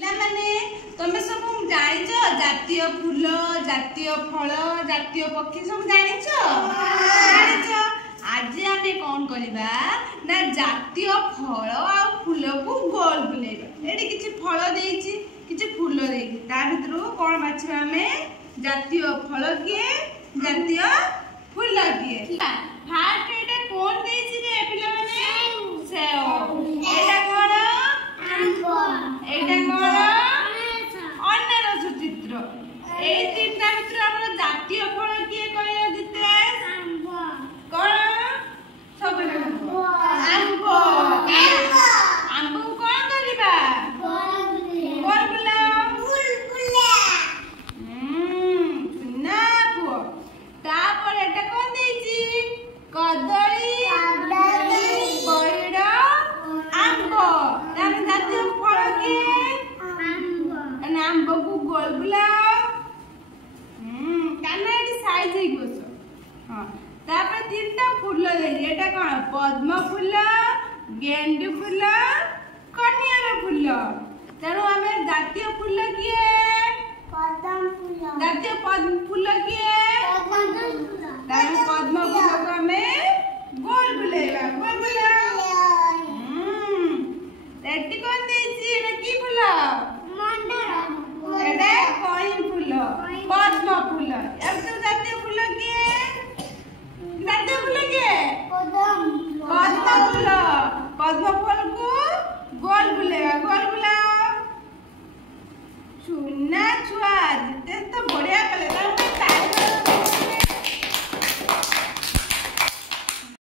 तमे सब जानिच जातीय फूल जातीय फल जातीय पक्षी सब जानिच आज आमे कौन करिबा ना जातीय फल आ फूल को गोल बुलेबा। एडी किछि फल देइछि किछि फूल देइछि ता भितरु कोन बाछिबा आमे जातीय फल किए जातीय फूल किए। फास्ट एटा कोन देइछि रे पिला माने सेव एटा कोन आंबो एटा कोन अन्य चित्र ए तीनटा भितर हमर जातीय फल किए कहया दिते आंबो कोन सब आंबो आंबो आंबो कोन करिबा कोन बुला बुलबुला ना को तापर एटा कोन देइछि कदली बैर आंबो तार जातीय फल किए आंबो को गोल बुलाओ काना एटी साइज हे गोस हां तापर तीनटा फूल दे एटा कोन पद्म फूल गेंडू फूल